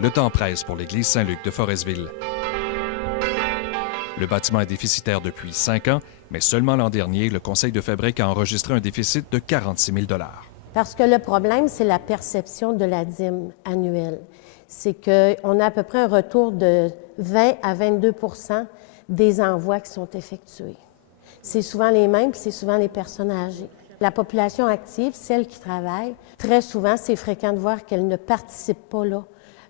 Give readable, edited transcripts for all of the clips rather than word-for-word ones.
Le temps presse pour l'église Saint-Luc de Forestville. Le bâtiment est déficitaire depuis 5 ans, mais seulement l'an dernier, le conseil de fabrique a enregistré un déficit de 46 000 $. Parce que le problème, c'est la perception de la dîme annuelle. C'est qu'on a à peu près un retour de 20 à 22 des envois qui sont effectués. C'est souvent les mêmes, puis c'est souvent les personnes âgées. La population active, celle qui travaille, très souvent, c'est fréquent de voir qu'elle ne participe pas là,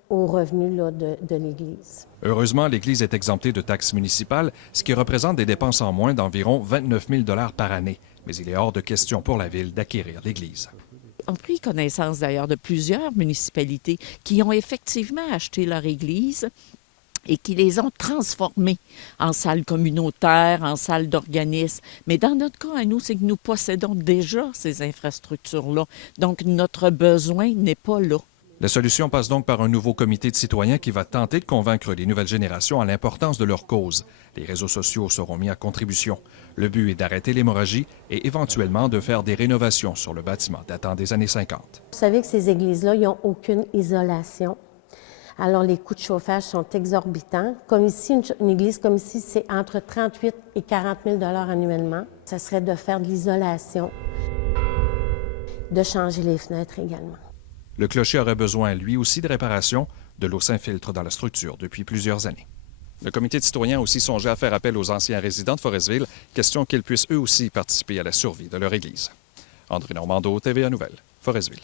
aux revenus là, de l'Église. Heureusement, l'Église est exemptée de taxes municipales, ce qui représente des dépenses en moins d'environ 29 000 $ par année. Mais il est hors de question pour la Ville d'acquérir l'Église. On a pris connaissance d'ailleurs de plusieurs municipalités qui ont effectivement acheté leur église et qui les ont transformées en salles communautaires, en salles d'organismes. Mais dans notre cas, à nous, c'est que nous possédons déjà ces infrastructures-là. Donc, notre besoin n'est pas là. La solution passe donc par un nouveau comité de citoyens qui va tenter de convaincre les nouvelles générations à l'importance de leur cause. Les réseaux sociaux seront mis à contribution. Le but est d'arrêter l'hémorragie et éventuellement de faire des rénovations sur le bâtiment datant des années 50. Vous savez que ces églises-là, ils n'ont aucune isolation. Alors, les coûts de chauffage sont exorbitants. Comme ici, une église comme ici, c'est entre 38 et 40 000 $ annuellement. Ça serait de faire de l'isolation, de changer les fenêtres également. Le clocher aurait besoin, lui aussi, de réparation. De l'eau s'infiltre dans la structure depuis plusieurs années. Le comité de citoyens a aussi songé à faire appel aux anciens résidents de Forestville, question qu'ils puissent eux aussi participer à la survie de leur église. André Normando, TVA Nouvelles, Forestville.